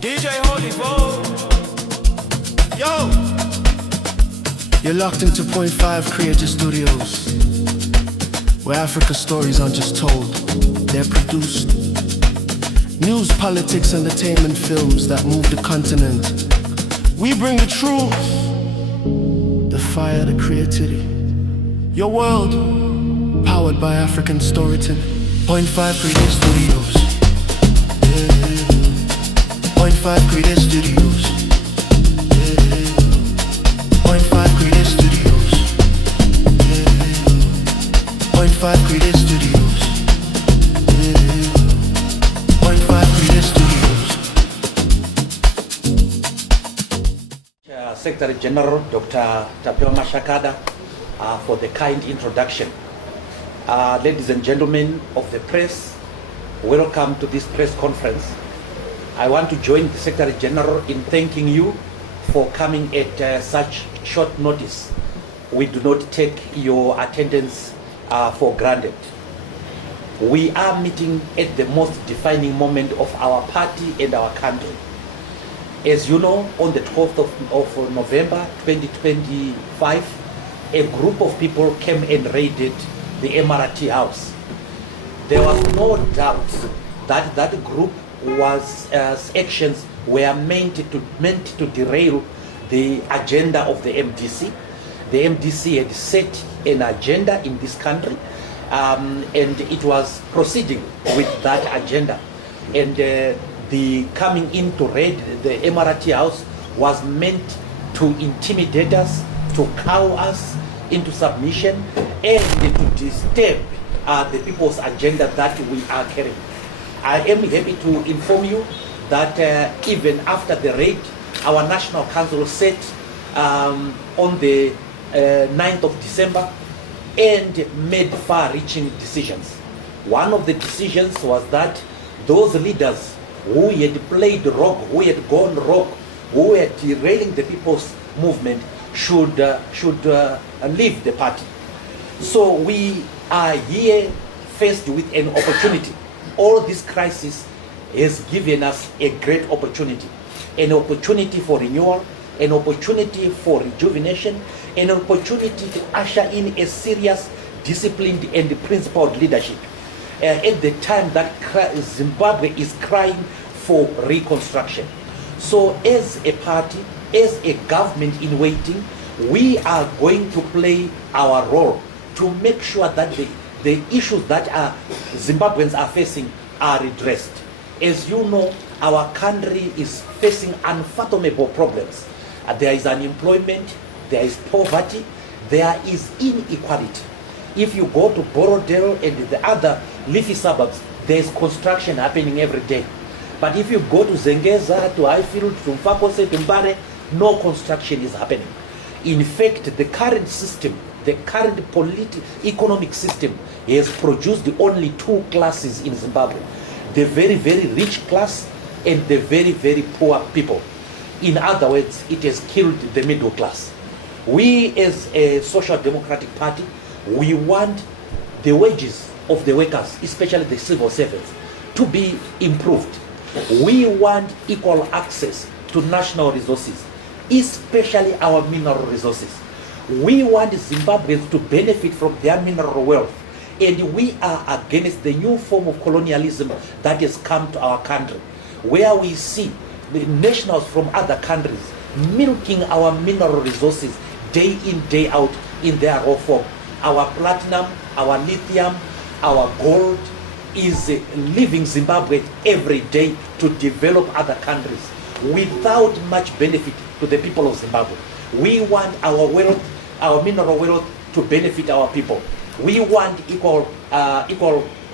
DJ Holy Vogue. Yo! You're locked into Point 5 Creative Studios, where Africa's stories aren't just told, they're produced. News, politics, entertainment films that move the continent. We bring the truth, the fire, the creativity. Your world, powered by African storytelling. Point 5 Creative Studios. Point 5 Creative Studios. Point 5 Creative Studios. Point 5 Creative Studios. Point 5 Creative Studios. Secretary General Dr. Tapio Mashakada for the kind introduction. Ladies and gentlemen of the press, welcome to this press conference. I want to join the Secretary General in thanking you for coming at such short notice. We do not take your attendance for granted. We are meeting at the most defining moment of our party and our country. As you know, on the 12th of November 2025, a group of people came and raided the Emirati House. There was no doubt that that group actions were meant to derail the agenda of the MDC. The MDC had set an agenda in this country, and it was proceeding with that agenda. And the coming in to raid the Emirati House was meant to intimidate us, to cow us into submission, and to disturb the people's agenda that we are carrying. I am happy to inform you that even after the raid, our National Council set on the 9th of December and made far-reaching decisions. One of the decisions was that those leaders who had played rogue, who had gone rogue, who were derailing the people's movement should leave the party. So we are here faced with an opportunity. All this crisis has given us a great opportunity. An opportunity for renewal, an opportunity for rejuvenation, an opportunity to usher in a serious, disciplined and principled leadership at the time that Zimbabwe is crying for reconstruction. So as a party, as a government in waiting, we are going to play our role to make sure that the issues that Zimbabweans are facing are addressed. As you know, our country is facing unfathomable problems. There is unemployment, there is poverty, there is inequality. If you go to Borodale and the other leafy suburbs, there is construction happening every day. But if you go to Zengeza, to Highfield, to Mfakose, to Mbare, no construction is happening. In fact, the current system, the current economic system has produced only two classes in Zimbabwe. The very, very rich class and the very, very poor people. In other words, it has killed the middle class. We as a social democratic party, we want the wages of the workers, especially the civil servants, to be improved. We want equal access to national resources, especially our mineral resources. We want Zimbabweans to benefit from their mineral wealth, and we are against the new form of colonialism that has come to our country, where we see the nationals from other countries milking our mineral resources day in, day out in their raw form. Our platinum, our lithium, our gold is leaving Zimbabwe every day to develop other countries without much benefit to the people of Zimbabwe. We want our wealth, our mineral wealth, to benefit our people. We want equal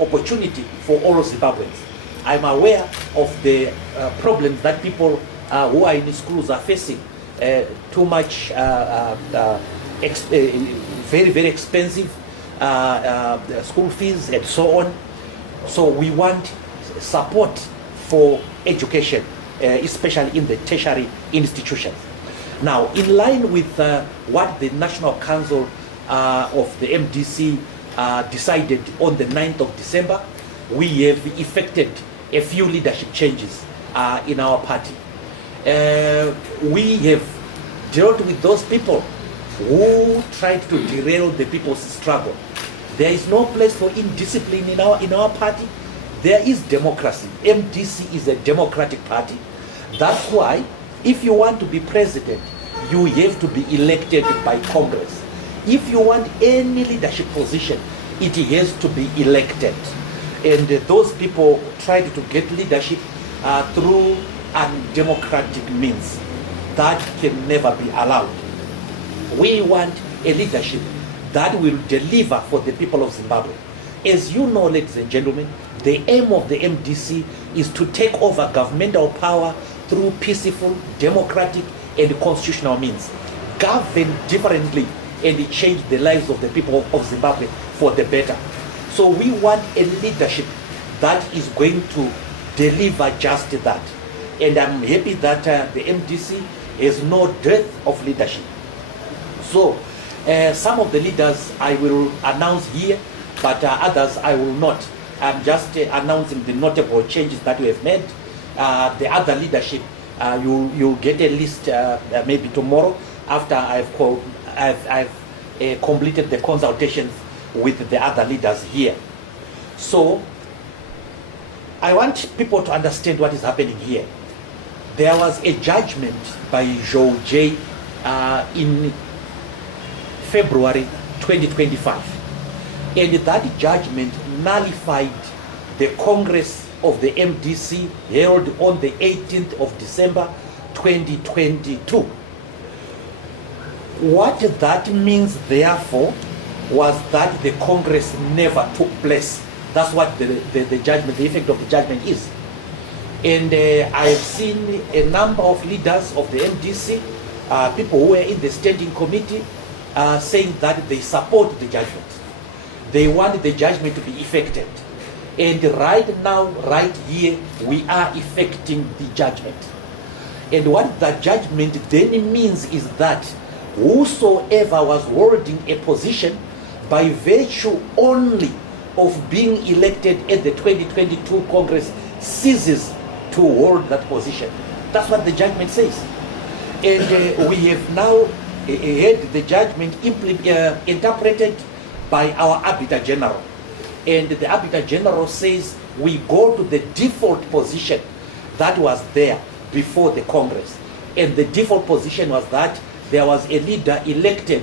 opportunity for all Zimbabweans. I'm aware of the problems that people who are in schools are facing. Too much, very, very expensive school fees and so on. So we want support for education, especially in the tertiary institutions. Now, in line with what the National Council of the MDC decided on the 9th of December, we have effected a few leadership changes in our party. We have dealt with those people who tried to derail the people's struggle. There is no place for indiscipline in our party. There is democracy. MDC is a democratic party. That's why if you want to be president, you have to be elected by Congress. If you want any leadership position, it has to be elected. And those people tried to get leadership through undemocratic means. That can never be allowed. We want a leadership that will deliver for the people of Zimbabwe. As you know, ladies and gentlemen, the aim of the MDC is to take over governmental power through peaceful, democratic, and constitutional means. Govern differently and change the lives of the people of Zimbabwe for the better. So we want a leadership that is going to deliver just that. And I'm happy that the MDC has no dearth of leadership. So some of the leaders I will announce here, but others I will not. I'm just announcing the notable changes that we have made. The other leadership, you'll get a list maybe tomorrow after I've completed the consultations with the other leaders here. So I want people to understand what is happening here. There was a judgment by Joe J in February 2025, and that judgment nullified the Congress of the MDC held on the 18th of December 2022. What that means, therefore, was that the Congress never took place. That's what the judgment, the effect of the judgment is. And I have seen a number of leaders of the MDC, people who were in the standing committee, saying that they support the judgment. They want the judgment to be effected. And right now, right here, we are effecting the judgment. And what the judgment then means is that whosoever was holding a position by virtue only of being elected at the 2022 Congress ceases to hold that position. That's what the judgment says. And we have now had the judgment interpreted by our Arbiter General. And the Arbiter General says we go to the default position that was there before the Congress. And the default position was that there was a leader elected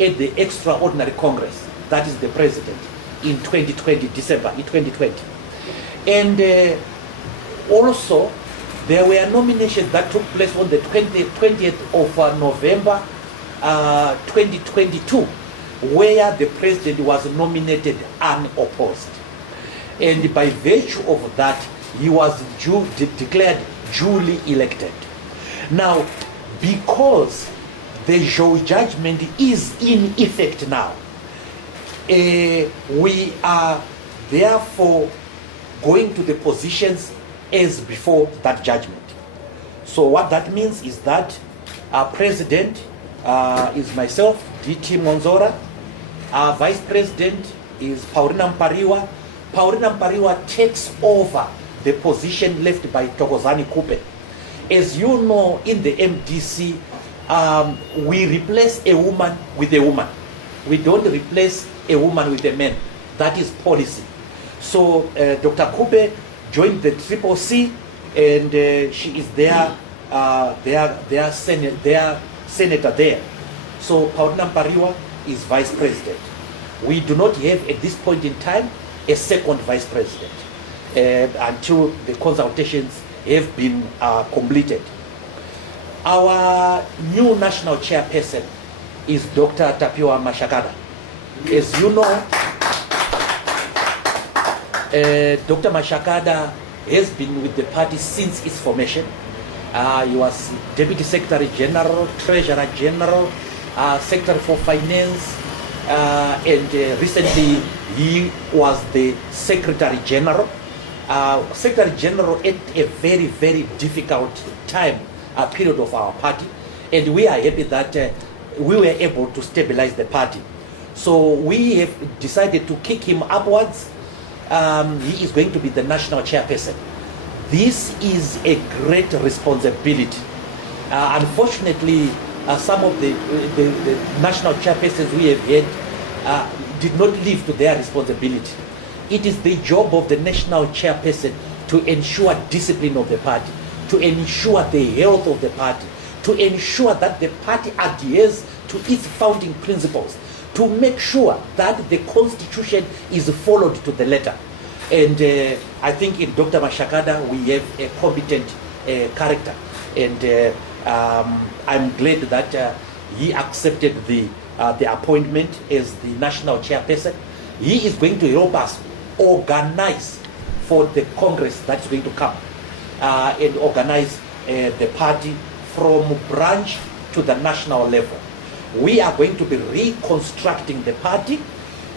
at the extraordinary Congress, that is the president, in 2020, December, in 2020. And also, there were nominations that took place on the 20th of November 2022, where the president was nominated unopposed. And by virtue of that, he was declared duly elected. Now, because the Joe judgment is in effect now, we are therefore going to the positions as before that judgment. So what that means is that our president is myself, DT Mwonzora. Our vice president is Paulina Mpariwa. Paulina Mpariwa takes over the position left by Thokozani Kupe. As you know, in the MDC, we replace a woman with a woman. We don't replace a woman with a man. That is policy. So Dr. Kupe joined the Triple C, and she is their senator there. So Paulina Mpariwa is vice president. We do not have at this point in time a second vice president until the consultations have been completed. Our new national chairperson is Dr. Tapiwa Mashakada. As you know, Dr. Mashakada has been with the party since its formation. He was Deputy Secretary General, Treasurer General, Secretary for Finance, and recently he was the Secretary General. Secretary General at a very, very difficult time, period of our party, and we are happy that we were able to stabilize the party. So we have decided to kick him upwards. He is going to be the national chairperson. This is a great responsibility. Unfortunately, some of the national chairpersons we have had did not live to their responsibility. It is the job of the national chairperson to ensure discipline of the party, to ensure the health of the party, to ensure that the party adheres to its founding principles, to make sure that the constitution is followed to the letter. And I think in Dr. Mashakada we have a competent character, and I'm glad that he accepted the appointment as the national chairperson. He is going to help us organize for the Congress that's going to come, and organize the party from branch to the national level. We are going to be reconstructing the party,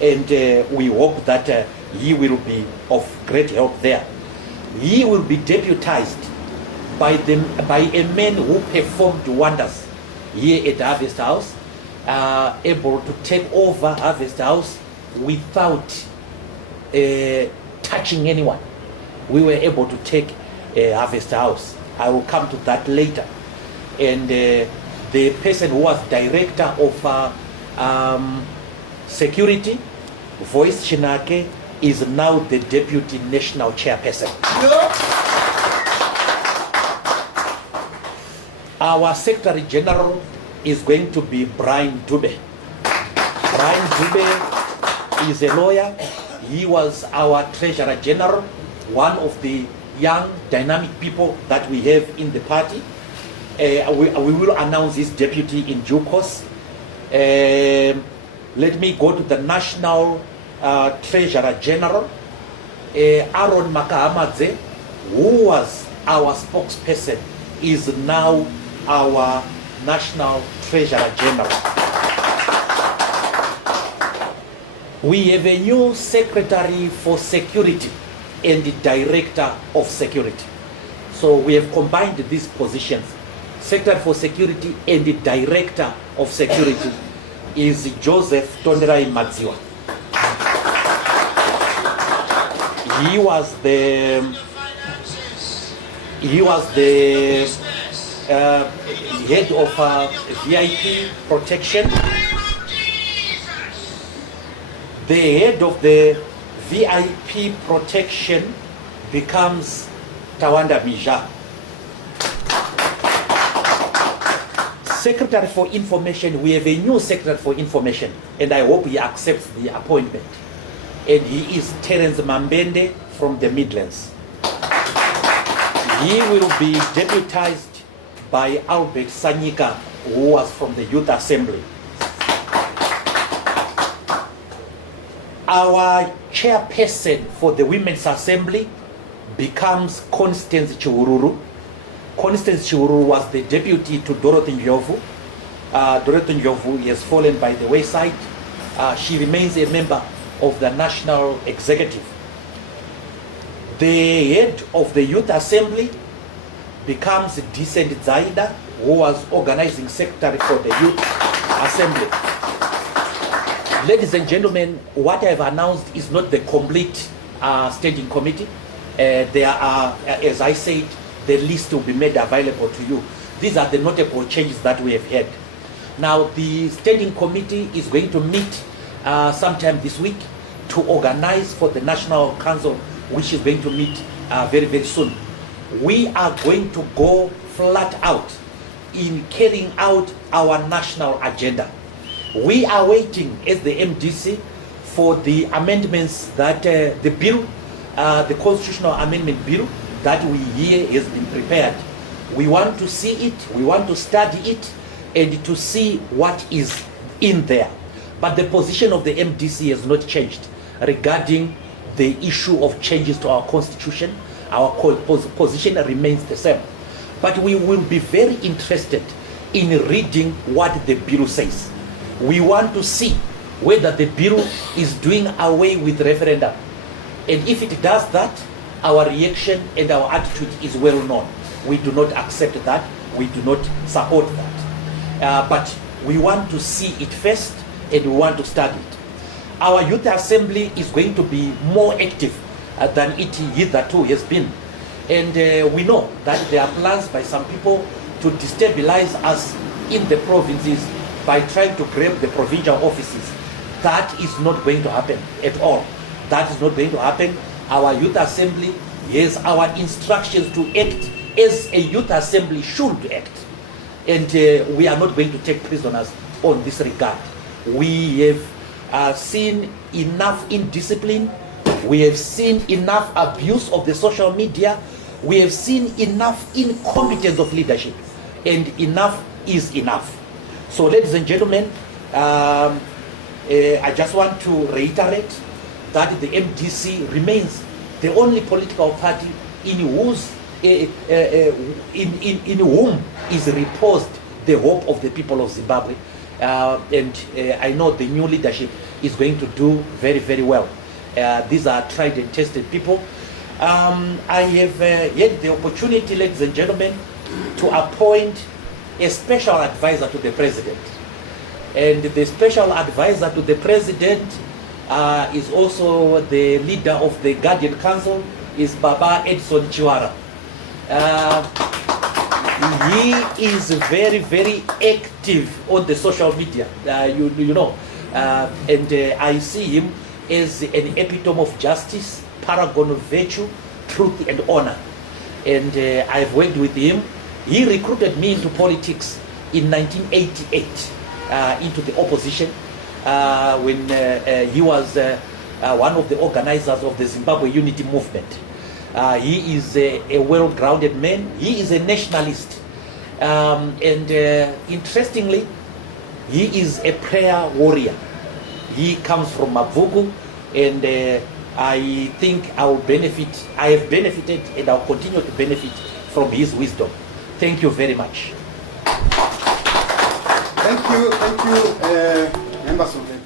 and we hope that he will be of great help there. He will be deputized by a man who performed wonders here at Harvest House, able to take over Harvest House without touching anyone. We were able to take Harvest House. I will come to that later. And the person who was director of security, Voice Chinake, is now the deputy national chairperson. Our Secretary General is going to be Brian Dube. Brian Dube is a lawyer. He was our Treasurer General, one of the young, dynamic people that we have in the party. We will announce his deputy in due course. Let me go to the National Treasurer General, Aaron Makahamadze, who was our spokesperson, is now our National Treasurer General. We have a new Secretary for Security and the Director of Security. So we have combined these positions. Secretary for Security and the Director of Security is Joseph Tonderai Madziwa. He was the head of VIP protection. The head of the VIP protection becomes Tawanda Mija. Secretary for Information, we have a new Secretary for Information, and I hope he accepts the appointment. And he is Terence Mambende from the Midlands. He will be deputized by Albert Sanyika, who was from the Youth Assembly. Our chairperson for the Women's Assembly becomes Constance Chiwururu. Constance Chiwururu was the deputy to Dorothy Njovu. Dorothy Njovu has fallen by the wayside. She remains a member of the National Executive. The head of the Youth Assembly becomes Decent Zaida, who was organizing secretary for the Youth Assembly. Ladies and gentlemen, what I've announced is not the complete standing committee. There are, as I said, the list will be made available to you. These are the notable changes that we have had. Now, the standing committee is going to meet sometime this week to organize for the National Council, which is going to meet very, very soon. We are going to go flat out in carrying out our national agenda. We are waiting as the MDC for the amendments that the bill, the constitutional amendment bill that we hear has been prepared. We want to see it, we want to study it, and to see what is in there. But the position of the MDC has not changed regarding the issue of changes to our constitution. Our position remains the same. But we will be very interested in reading what the bill says. We want to see whether the bill is doing away with referendum. And if it does that, our reaction and our attitude is well known. We do not accept that. We do not support that. But we want to see it first, and we want to study it. Our Youth Assembly is going to be more active than it hitherto has been. And we know that there are plans by some people to destabilize us in the provinces by trying to grab the provincial offices. That is not going to happen at all. That is not going to happen. Our youth assembly has our instructions to act as a youth assembly should act. And we are not going to take prisoners on this regard. We have seen enough indiscipline. We have seen enough abuse of the social media. We have seen enough incompetence of leadership. And enough is enough. So, ladies and gentlemen, I just want to reiterate that the MDC remains the only political party in whose in whom is reposed the hope of the people of Zimbabwe, and I know the new leadership is going to do very, very well. These are tried and tested people. I have had the opportunity, ladies and gentlemen, to appoint a special advisor to the president. And the special advisor to the president is also the leader of the Guardian Council, is Baba Edson Chiwara. He is very, very active on the social media, you know, and I see him as an epitome of justice, paragon of virtue, truth and honor. And I've worked with him. He recruited me into politics in 1988, into the opposition, when he was one of the organizers of the Zimbabwe Unity Movement. He is a well-grounded man. He is a nationalist. And interestingly, he is a prayer warrior. He comes from Mavugu, and I think I have benefited, and I'll continue to benefit from his wisdom. Thank you very much. Thank you, members of the